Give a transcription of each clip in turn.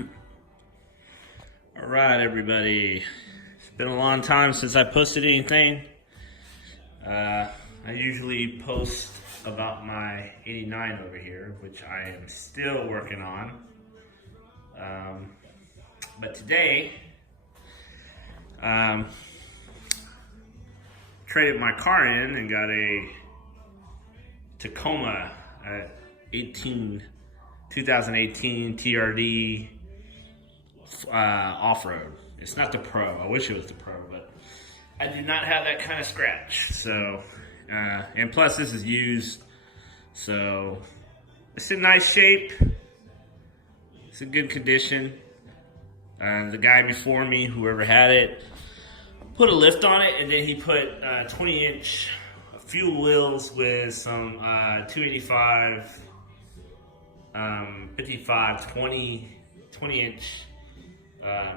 All right, everybody. It's been a long time since I posted anything. I usually post about my 89 over here, which I am still working on. But today, traded my car in and got a Tacoma 2018 TRD Off Road. It's not the Pro. I wish it was the Pro, but I do not have that kind of scratch. So, and plus this is used, so it's in nice shape. It's in good condition. The guy before me, whoever had it, put a lift on it, and then he put 20-inch fuel wheels with some 285, 55, 20-inch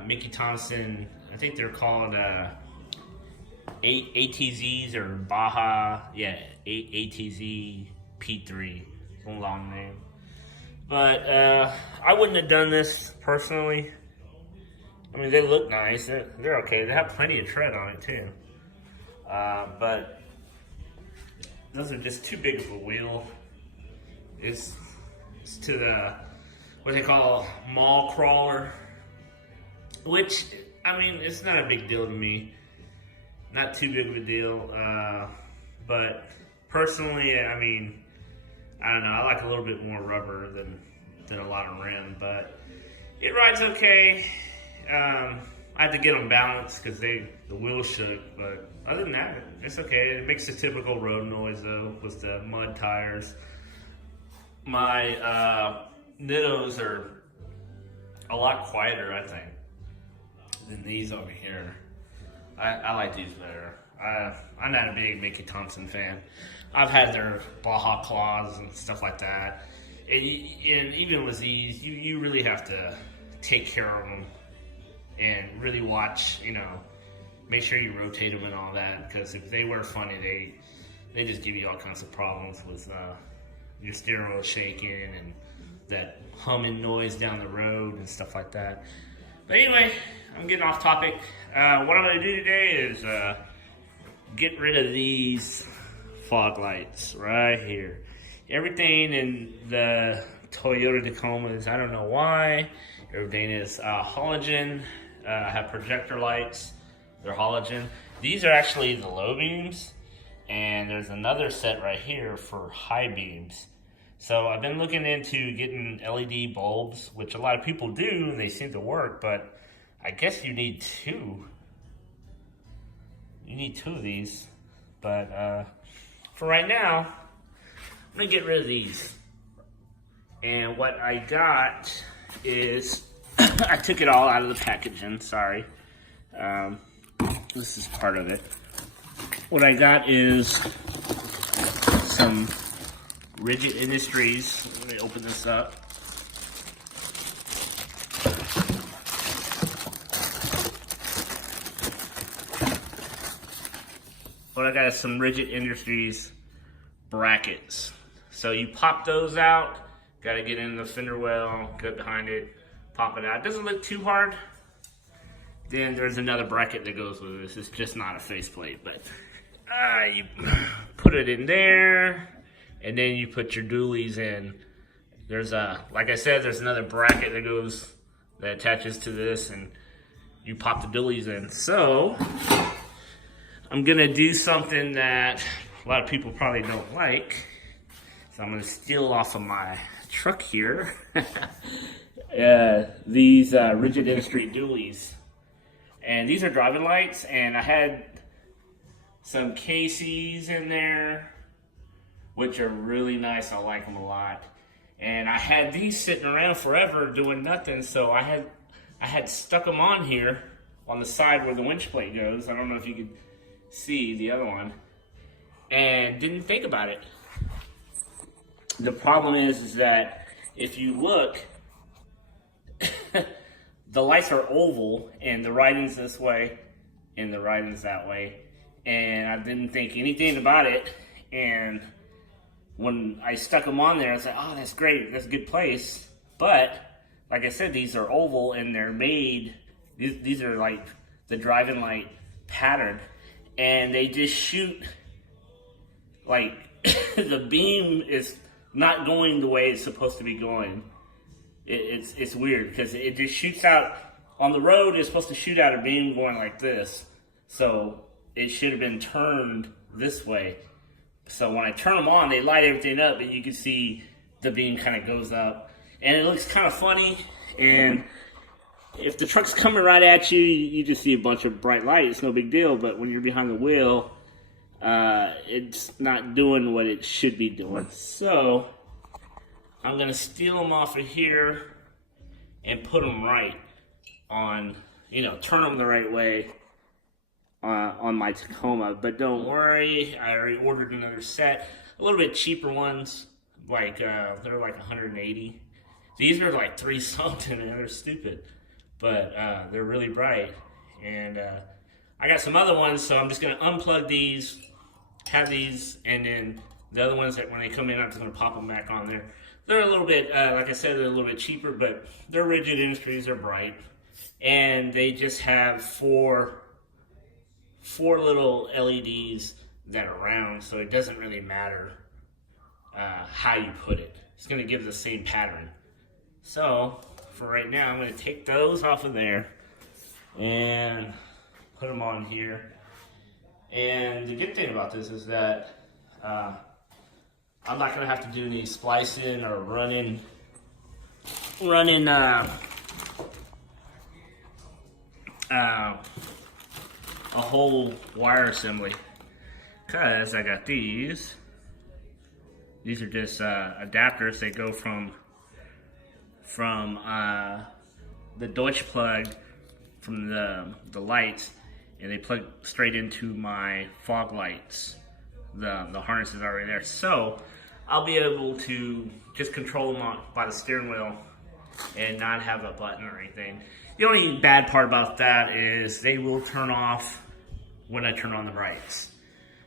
Mickey Thompson. I think they're called ATZs or Baja. Yeah, ATZ P3. It's a long name. But I wouldn't have done this personally. I mean, they look nice. They're okay. They have plenty of tread on it too. But those are just too big of a wheel. It's to the, what they call mall crawler. Which, I mean, it's not a big deal to me. Not too big of a deal. But personally, I mean, I don't know. I like a little bit more rubber than a lot of rim. But it rides okay. I had to get them balanced because the wheels shook, but other than that, it's okay. It makes the typical road noise though with the mud tires. My Nittos are a lot quieter, I think, than these over here. I like these better. I'm not a big Mickey Thompson fan. I've had their Baja Claws and stuff like that, and even with these, you really have to take care of them and really watch, make sure you rotate them and all that, because if they were funny, they just give you all kinds of problems with your steering wheel shaking and that humming noise down the road and stuff like that. But anyway, I'm getting off topic. What I'm going to do today is get rid of these fog lights right here. Everything in the Toyota Tacoma is, I don't know why, everything is halogen. I have projector lights. They're halogen. These are actually the low beams, and there's another set right here for high beams. So I've been looking into getting LED bulbs, which a lot of people do, and they seem to work, but I guess you need two. You need two of these. But for right now, I'm gonna get rid of these. And what I got is, I took it all out of the packaging, sorry. This is part of it. What I got is some Rigid Industries. Let me open this up. What I got is some Rigid Industries brackets. So you pop those out, gotta get in the fender well, get behind it, pop it out. It doesn't look too hard. Then there's another bracket that goes with this. It's just not a faceplate, but you put it in there, and then you put your dualies in. There's like I said, there's another bracket that attaches to this, and you pop the dualies in. So I'm gonna do something that a lot of people probably don't like. So I'm gonna steal off of my truck here. These Rigid Industry dualies. And these are driving lights, and I had some KCs in there, which are really nice. I like them a lot. And I had these sitting around forever doing nothing, so I had stuck them on here on the side where the winch plate goes. I don't know if you could see the other one, and didn't think about it. The problem is that if you look, the lights are oval, and the writing's this way, and the writing's that way. And I didn't think anything about it. And when I stuck them on there, I was like, oh, that's great. That's a good place. But like I said, these are oval and they're made, these are like the driving light pattern, and they just shoot, like, the beam is not going the way it's supposed to be going. It's weird because it just shoots out. On the road, it's supposed to shoot out a beam going like this. So it should have been turned this way. So when I turn them on, they light everything up, and you can see the beam kind of goes up. And it looks kind of funny. And if the truck's coming right at you, you just see a bunch of bright light. It's no big deal. But when you're behind the wheel, it's not doing what it should be doing. So I'm going to steal them off of here and put them right on, turn them the right way on my Tacoma. But don't worry, I already ordered another set. A little bit cheaper ones, like they're like 180. These are like 3 something, and they're stupid, but they're really bright. And I got some other ones, so I'm just gonna unplug these, have these, and then the other ones that when they come in, I'm just gonna pop them back on there. They're a little bit, like I said, they're a little bit cheaper, but they're Rigid Industries, they're bright. And they just have four little LEDs that are round, so it doesn't really matter how you put it. It's going to give the same pattern. So for right now, I'm going to take those off of there and put them on here. And the good thing about this is that I'm not going to have to do any splicing or running a whole wire assembly, because I got these are just adapters. They go from the Deutsch plug from the lights, and they plug straight into my fog lights. The harness is already there, so I'll be able to just control them by the steering wheel and not have a button or anything. The only bad part about that is they will turn off when I turn on the brights,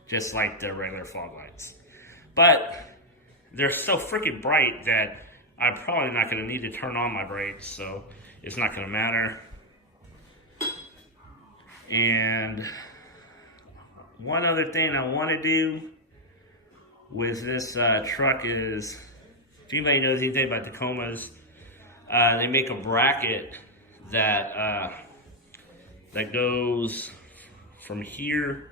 just like the regular fog lights. But they're so freaking bright that I'm probably not going to need to turn on my brights, so it's not going to matter. And one other thing I want to do with this truck is, if anybody knows anything about Tacomas, they make a bracket that goes from here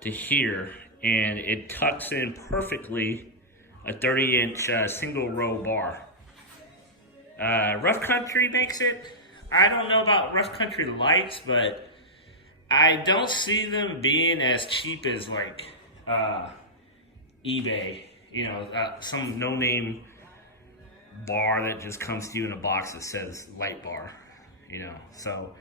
to here, and it tucks in perfectly a 30-inch single row bar. Rough Country makes it. I don't know about Rough Country lights, but I don't see them being as cheap as like eBay. Some no-name bar that just comes to you in a box that says light bar. So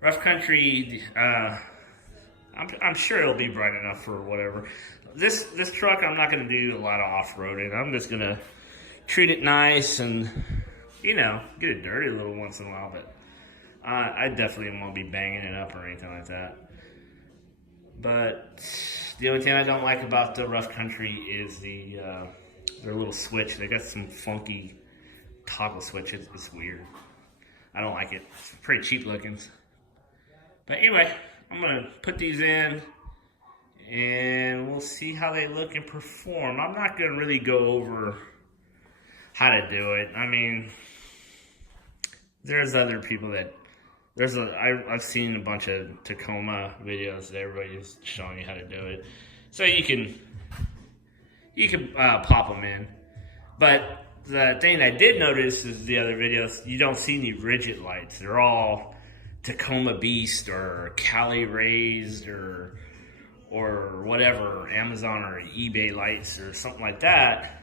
Rough Country, I'm sure it'll be bright enough for whatever. This truck, I'm not going to do a lot of off-roading. I'm just going to treat it nice and, get it dirty a little once in a while, but I definitely won't be banging it up or anything like that. But the only thing I don't like about the Rough Country is their little switch. They got some funky toggle switches. It's weird. I don't like it. It's pretty cheap looking. But anyway, I'm going to put these in and we'll see how they look and perform. I'm not going to really go over how to do it. I mean, there's other people that, I've seen a bunch of Tacoma videos that everybody's showing you how to do it. So you can pop them in. But the thing I did notice is the other videos, you don't see any rigid lights. They're all Tacoma Beast or Cali Raised or whatever, Amazon or eBay lights or something like that.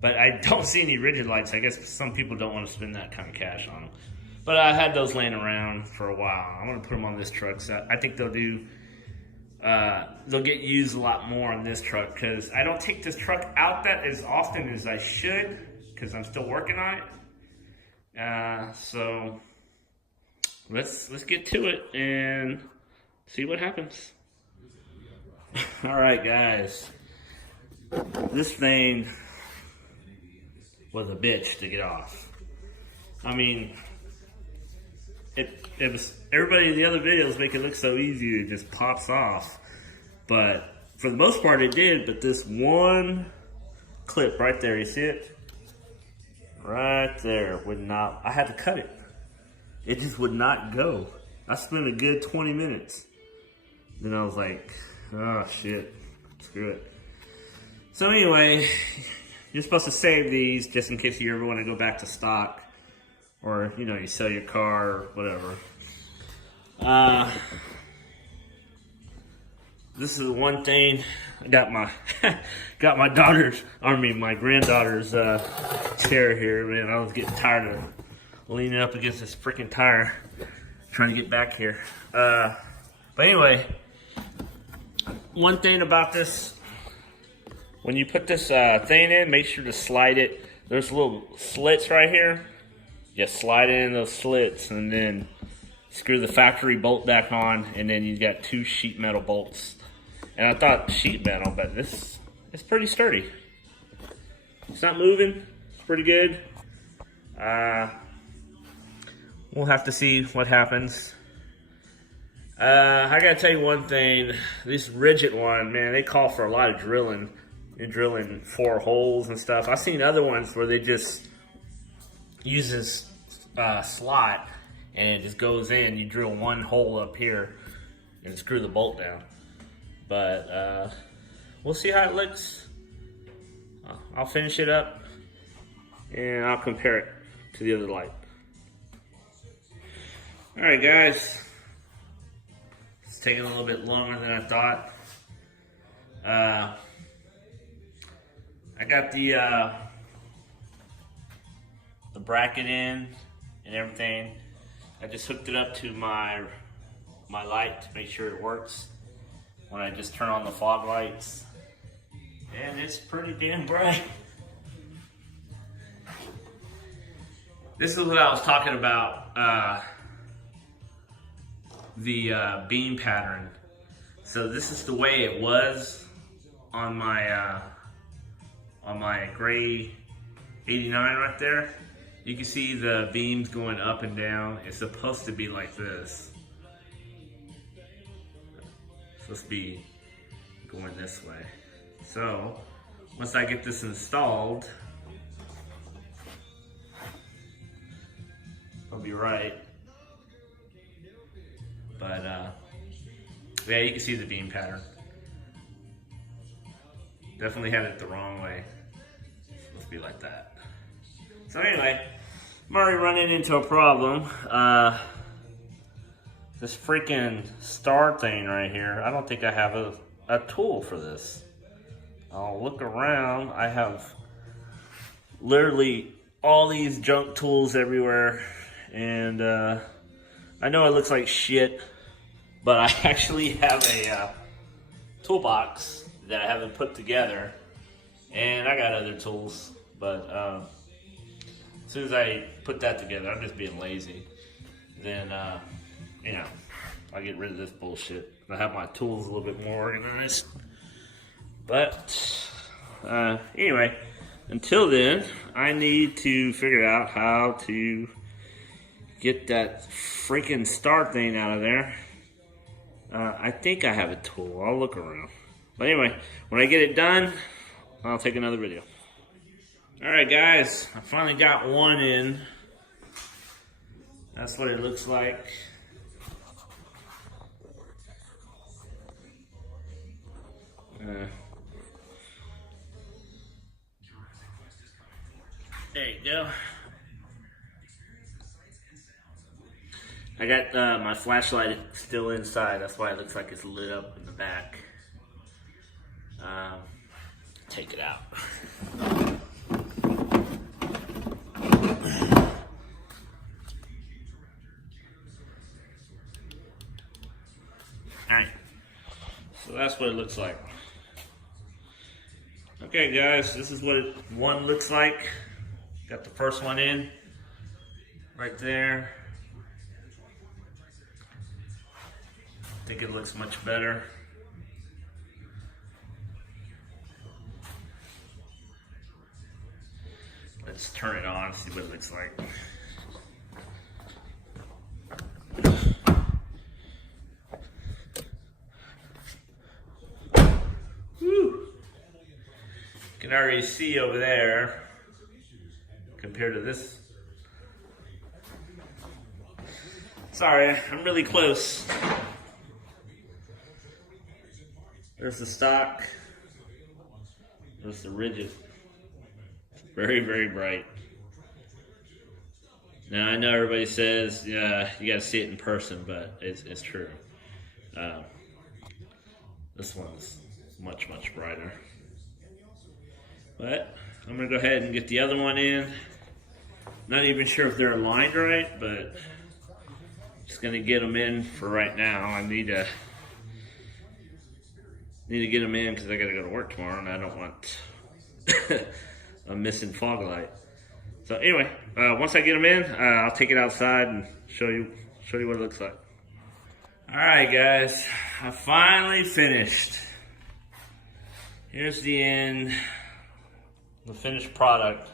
But I don't see any rigid lights. I guess some people don't want to spend that kind of cash on them. But I had those laying around for a while. I'm going to put them on this truck. So I think they'll get used a lot more on this truck, because I don't take this truck out that as often as I should, because I'm still working on it. So let's get to it and see what happens. All right, guys. This thing was a bitch to get off. I mean, it was, everybody in the other videos make it look so easy, it just pops off. But for the most part it did, but this one clip right there, you see it? Right there would not, I had to cut it. It just would not go. I spent a good 20 minutes. Then I was like, oh shit, screw it. So anyway, you're supposed to save these just in case you ever want to go back to stock, or you know, you sell your car or whatever. This is one thing. I got my daughter's, my granddaughter's chair here, man. I was getting tired of leaning up against this freaking tire, trying to get back here. But anyway, one thing about this, when you put this thing in, make sure to slide it. There's little slits right here. You slide it in those slits and then screw the factory bolt back on, and then you got 2 sheet metal bolts. And I thought sheet metal, but this is pretty sturdy. It's not moving. It's pretty good. We'll have to see what happens. I gotta tell you one thing. This rigid one, man, they call for a lot of drilling. They're drilling 4 holes and stuff. I've seen other ones where they just use this slot and it just goes in. You drill 1 hole up here and screw the bolt down. But we'll see how it looks. I'll finish it up and I'll compare it to the other light. Alright guys, it's taking a little bit longer than I thought. I got the bracket in and everything. I just hooked it up to my light to make sure it works when I just turn on the fog lights, and it's pretty damn bright. This is what I was talking about, the beam pattern. So this is the way it was on my gray 89 right there. You can see the beams going up and down. It's supposed to be like this. It's supposed to be going this way. So once I get this installed, I'll be right. But yeah, you can see the beam pattern. Definitely had it the wrong way. It's supposed to be like that. So anyway, I'm already running into a problem. This freaking star thing right here, I don't think I have a tool for this. I'll look around. I have literally all these junk tools everywhere, and I know it looks like shit, but I actually have a toolbox that I haven't put together, and I got other tools, but as soon as I put that together, I'm just being lazy, then you know, I get rid of this bullshit. I have my tools a little bit more organized. But anyway, until then, I need to figure out how to get that freaking star thing out of there. I think I have a tool. I'll look around. But anyway, when I get it done, I'll take another video. Alright guys, I finally got one in. That's what it looks like. There you go. I got my flashlight still inside. That's why it looks like it's lit up in the back. Take it out. Alright. So that's what it looks like. Okay guys, this is what one looks like. Got the first one in right there. I think it looks much better. Let's turn it on, see what it looks like. can already see over there compared to this. Sorry, I'm really close. There's the stock. There's the rigid. Very, very bright. Now I know everybody says, yeah, you got to see it in person, but it's true. This one's much, much brighter. But I'm gonna go ahead and get the other one in. Not even sure if they're aligned right, but just gonna get them in for right now. I need to get them in because I gotta go to work tomorrow, and I don't want a missing fog light. So anyway, once I get them in, I'll take it outside and show you what it looks like. All right, guys, I finally finished. Here's the end, the finished product.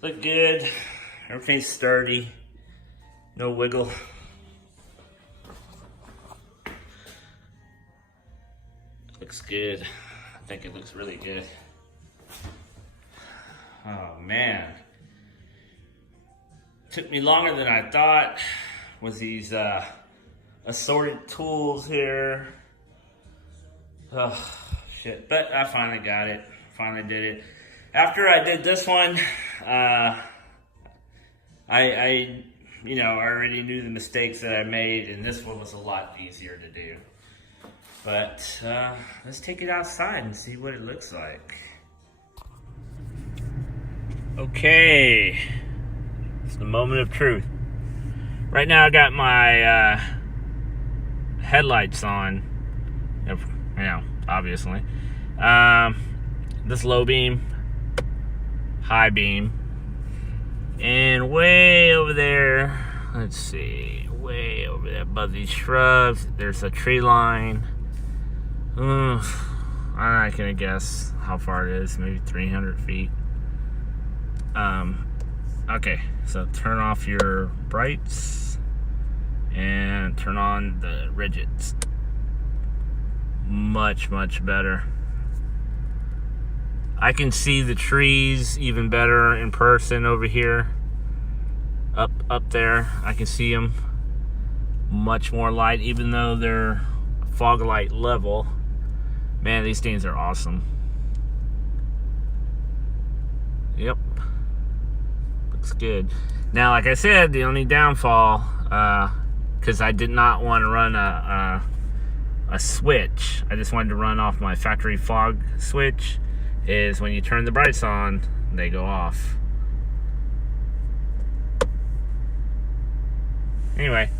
Look good. Everything's sturdy, no wiggle. Looks good. I think it looks really good. Oh man, took me longer than I thought with these assorted tools here. Oh shit, but I finally got it, finally did it. After I did this one, I already knew the mistakes that I made, and this one was a lot easier to do. But let's take it outside and see what it looks like. Okay, it's the moment of truth. Right now I got my headlights on, obviously. This low beam, high beam, and way over there, let's see, way over there above these shrubs, there's a tree line. I'm not gonna guess how far it is, maybe 300 feet. Okay, so turn off your brights and turn on the rigids. Much, much better. I can see the trees even better in person over here. Up there, I can see them. Much more light, even though they're fog light level. Man, these things are awesome. Yep. Looks good. Now, like I said, the only downfall, because I did not want to run a switch, I just wanted to run off my factory fog switch, is when you turn the brights on, they go off. Anyway,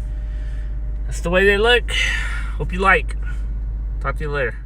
that's the way they look. Hope you like. Talk to you later.